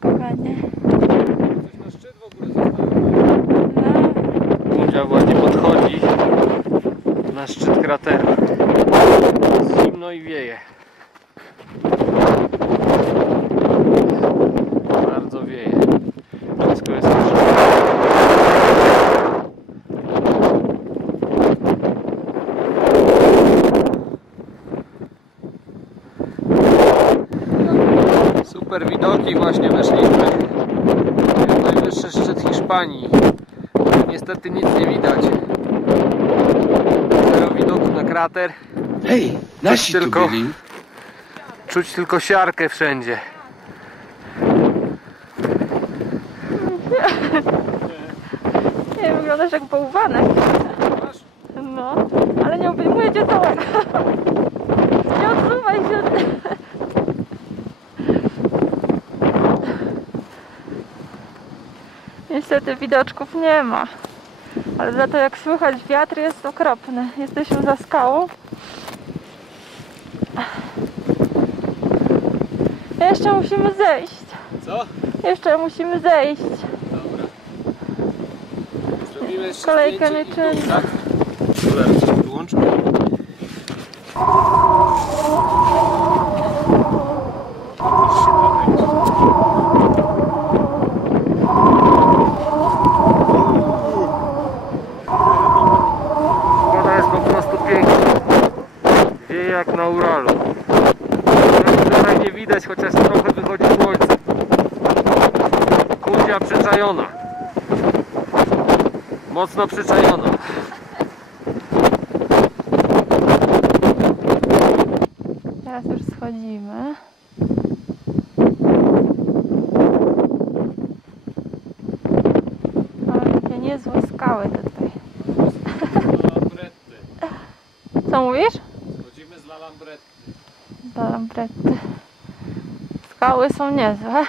kochanie. Coś na szczyt w ogóle zostało. Bundzia ładnie podchodzi na szczyt krateru. Zimno i wieje. Bardzo wieje. Wszystko jest na Super widoki właśnie weszliśmy. Najwyższy szczyt Hiszpanii. Niestety nic nie widać. Zero widoku na krater. Hej, nasi tu tylko- byli. Czuć tylko siarkę wszędzie. nie wyglądasz jak bałwanek. No, ale nie obejmuję cię całego. Niestety widoczków nie ma. Ale za to jak słychać wiatr jest okropny. Jesteśmy za skałą. Jeszcze musimy zejść. Co? Jeszcze musimy zejść. Dobra. Zrobimy jeszcze Kolejkę zdjęcie i tu, leczenia. tak? Cholera, jak na Uralu. Trochę nie widać, chociaż trochę wychodzi słońce. Kutia przyczajona. Mocno przyczajona. Teraz już schodzimy. Ale takie niezłe skały tutaj. Co mówisz? dar am prea... Scaul să unează, ha?